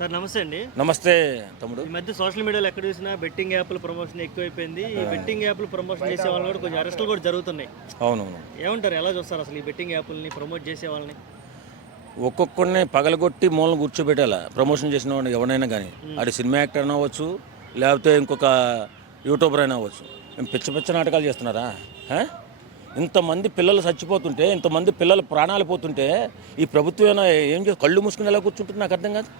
Sir నమస్తే అండి. నమస్తే తమ్ముడు. ఈ మధ్య సోషల్ మీడియాలో ఎక్కడ చూసినా బెట్టింగ్ యాప్ల ప్రమోషన్ ఎక్కువైపోయింది. ఈ బెట్టింగ్ యాప్లు ప్రమోషన్ చేసే వాళ్ళని కూడా కొంచెం అరెస్టులు కూడా జరుగుతున్నాయి. అవునవును. ఏమంటారు, ఎలా చూస్తారు అసలు ఈ బెట్టింగ్ యాప్లని ప్రమోట్ చేసే వాళ్ళని? ఒక్కొక్కరిని పగలగొట్టి మూలను కూర్చోబెట్టాల ప్రమోషన్ చేసిన వాడిని ఎవరైనా కానీ, అది సినిమా యాక్టర్ అయినా అవ్వచ్చు, లేకపోతే ఇంకొక యూట్యూబర్ అయినా అవ్వచ్చు. పిచ్చ పిచ్చ నాటకాలు చేస్తున్నారా? ఇంతమంది పిల్లలు చచ్చిపోతుంటే, ఇంతమంది పిల్లలు ప్రాణాలు పోతుంటే ఈ ప్రభుత్వం ఏం చేసి కళ్ళు మూసుకుని ఎలా కూర్చుంటుంది నాకు అర్థం కాదు.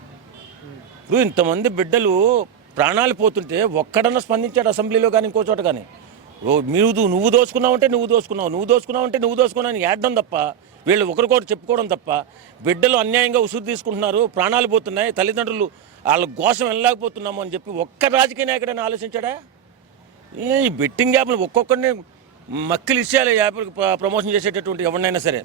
ఇప్పుడు ఇంతమంది బిడ్డలు ప్రాణాలు పోతుంటే ఒక్కడన్నా స్పందించాడు అసెంబ్లీలో కానీ ఇంకో చోట కానీ. నువ్వు దోచుకున్నావంటే నువ్వు దోచుకున్నావంటే నువ్వు దోచుకున్నావు అని ఏడడం తప్ప, వీళ్ళు ఒకరికొకరు చెప్పుకోవడం తప్ప, బిడ్డలు అన్యాయంగా ఉసురు తీసుకుంటున్నారు, ప్రాణాలు పోతున్నాయి, తల్లిదండ్రులు వాళ్ళ కోసం వెళ్ళలేకపోతున్నాము అని చెప్పి ఒక్క రాజకీయ నాయకుడైనా ఆలోచించాడా? ఈ బెట్టింగ్ యాప్లు ఒక్కొక్కరిని మక్కిలు ఇచ్చేయాలి యాప్లకు ప్రమోషన్ చేసేటటువంటి ఎవరినైనా సరే.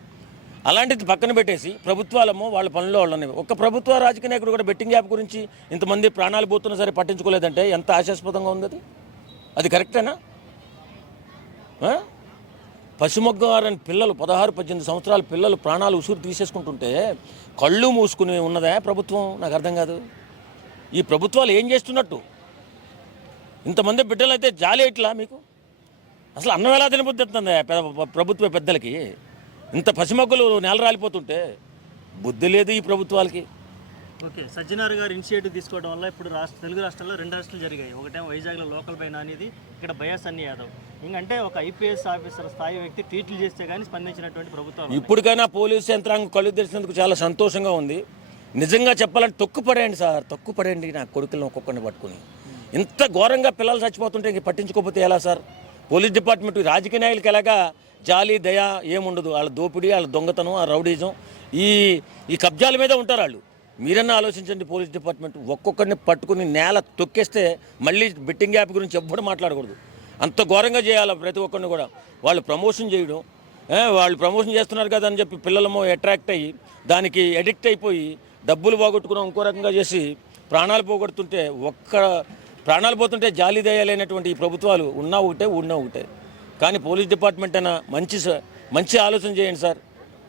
అలాంటిది పక్కన పెట్టేసి ప్రభుత్వాలమో వాళ్ళ పనుల్లో వాళ్ళని, ఒక్క ప్రభుత్వ రాజకీయ నాయకుడు కూడా బెట్టింగ్ యాప్ గురించి ఇంతమంది ప్రాణాలు పోతున్నా సరే పట్టించుకోలేదంటే ఎంత ఆశాస్పదంగా ఉంది. అది కరెక్టేనా? పసిమొగ్గవారని పిల్లలు 16-18 సంవత్సరాల పిల్లలు ప్రాణాలు ఉసురు తీసేసుకుంటుంటే కళ్ళు మూసుకుని ఉన్నదా ప్రభుత్వం? నాకు అర్థం కాదు. ఈ ప్రభుత్వాలు ఏం చేస్తున్నట్టు? ఇంతమంది బిడ్డలు అయితే జాలి ఇట్లా మీకు అసలు అన్నం ఎలా తినబుద్ధి వస్తుంది ప్రభుత్వ పెద్దలకి? ఇంత పసిమొగ్గలు నేల రాలిపోతుంటే బుద్ధి లేదు ఈ ప్రభుత్వాలకి. ఓకే, సజ్జనార్ గారు ఇనిషియేటివ్ తీసుకోవడం వల్ల ఇప్పుడు తెలుగు రాష్ట్రాల్లో 2 అరెస్టులు జరిగాయి. ఒకటేమో వైజాగ్లో లోకల్ బై నానిది, ఇక్కడ బయాస్ అన్ని యాదవ్. ఇంకంటే ఒక ఐపీఎస్ ఆఫీసర్ స్థాయి వ్యక్తి ట్వీట్లు చేస్తే కానీ స్పందించినటువంటి ప్రభుత్వం. ఇప్పటికైనా పోలీసు యంత్రాంగం కళ్ళు తెరిచినందుకు చాలా సంతోషంగా ఉంది. నిజంగా చెప్పాలంటే తొక్కుపడేయండి సార్, తొక్కుపడేయండి నా కొడుకులను ఒక్కొక్కరిని పట్టుకుని. ఇంత ఘోరంగా పిల్లలు చచ్చిపోతుంటే ఇంక పట్టించుకోకపోతే ఎలా సార్? పోలీస్ డిపార్ట్మెంట్ రాజకీయ నాయకులకి ఎలాగా జాలి దయ ఏముండదు. వాళ్ళ దోపిడీ, వాళ్ళ దొంగతనం, ఆ రౌడీజం, ఈ కబ్జాల మీద ఉంటారు వాళ్ళు. మీరన్నా ఆలోచించండి. పోలీస్ డిపార్ట్మెంట్ ఒక్కొక్కరిని పట్టుకుని నేల తొక్కేస్తే మళ్ళీ బెట్టింగ్ యాప్ గురించి ఎవ్వరు మాట్లాడకూడదు. అంత ఘోరంగా చేయాలి ప్రతి ఒక్కరిని కూడా. వాళ్ళు ప్రమోషన్ చేయడం, వాళ్ళు ప్రమోషన్ చేస్తున్నారు కదా అని చెప్పి పిల్లలమో అట్రాక్ట్ అయ్యి దానికి అడిక్ట్ అయిపోయి డబ్బులు పోగొట్టుకున్నాం ఇంకో రకంగా చేసి ప్రాణాలు పోగొడుతుంటే, ప్రాణాలు పోతుంటే జాలి దయాలైనటువంటి ఈ ప్రభుత్వాలు ఉన్నా ఒకటే. కానీ పోలీస్ డిపార్ట్మెంట్ అయినా మంచి ఆలోచన చేయండి సార్.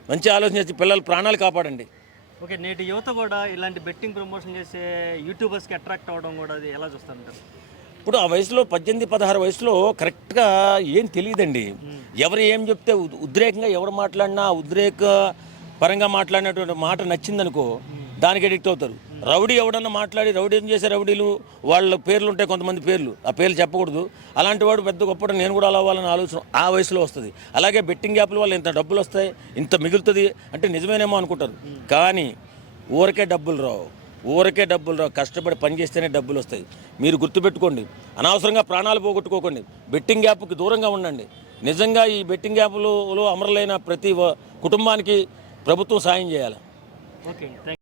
మంచి ఆలోచన చేసి పిల్లల ప్రాణాలు కాపాడండి. ఓకే, నేటి యువత కూడా ఇలాంటి బెట్టింగ్ ప్రమోషన్ చేసే యూట్యూబర్స్కి అట్రాక్ట్ అవ్వడం కూడా అది ఎలా చూస్తారంటారు? ఇప్పుడు ఆ వయసులో 18-16 వయసులో కరెక్ట్గా ఏం తెలియదండి. ఎవరు ఏం చెప్తే ఉద్రేకంగా ఎవరు మాట్లాడినా ఉద్రేక పరంగా మాట్లాడినటువంటి మాట నచ్చిందనుకో దానికి అడిక్ట్ అవుతారు. రౌడీ ఎవడన్నా మాట్లాడి రౌడీ చేసే రౌడీలు వాళ్ళ పేర్లు ఉంటాయి, కొంతమంది పేర్లు, ఆ పేర్లు చెప్పకూడదు. అలాంటి వాడు పెద్ద గొప్ప నేను కూడా అలా అవ్వాలని ఆలోచన ఆ వయసులో వస్తుంది. అలాగే బెట్టింగ్ యాప్ల వల్ల ఇంత డబ్బులు వస్తాయి, ఇంత మిగులుతుంది అంటే నిజమేనేమో అనుకుంటారు. కానీ ఊరికే డబ్బులు రావు. కష్టపడి పని చేస్తేనే డబ్బులు వస్తాయి. మీరు గుర్తుపెట్టుకోండి. అనవసరంగా ప్రాణాలు పోగొట్టుకోకండి. బెట్టింగ్ యాప్కి దూరంగా ఉండండి. నిజంగా ఈ బెట్టింగ్ యాప్లో అమరులైన ప్రతి కుటుంబానికి ప్రభుత్వం సాయం చేయాలి. ఓకే.